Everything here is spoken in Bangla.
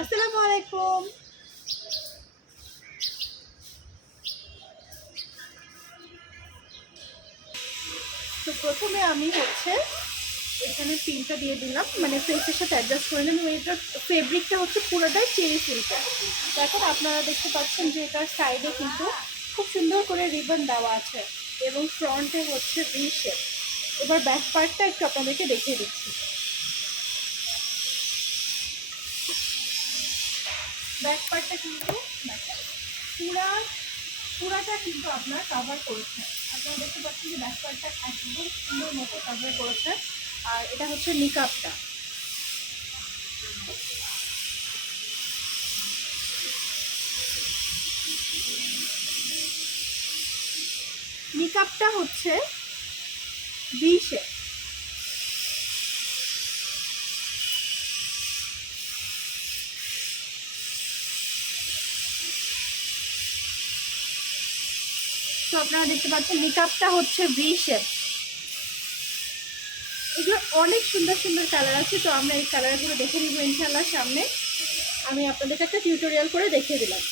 আসসালামু আলাইকুম। তো প্রথমে আমি এখানে পিনটা দিয়ে দিলাম, মানে ফেসের সাথে অ্যাডজাস্ট করে নিলাম। এটার ফেব্রিকটা পুরোটাই চেরি সিল্কের। এখন আপনারা দেখতে পাচ্ছেন যে এটার সাইডে কিন্তু খুব সুন্দর করে রিবন দেওয়া আছে এবং ফ্রন্টে ভি শেপ। এবার ব্যাক পার্টটা একটু আপনাদেরকে দেখিয়ে দিচ্ছি। ব্যাক পার্টটা কিন্তু পুরাটা কিন্তু আপনার কাভার করেছে। আপনারা দেখতে পাচ্ছেন যে ব্যাক পার্টটা একদম সুন্দর মতো কাভার করেছে। আর এটা হচ্ছে নিকাবটা। নিকাবটা হচ্ছে ভি শেপ। তো আপনারা দেখতে পাচ্ছেন নিকাবটা হচ্ছে ভি শেপ। এগুলো অনেক সুন্দর সুন্দর কালার আছে। তো আমরা এই কালারগুলো দেখে নিব ইনশাআল্লাহ সামনে। আমি আপনাদেরকে একটা টিউটোরিয়াল করে দেখিয়ে দিলাম।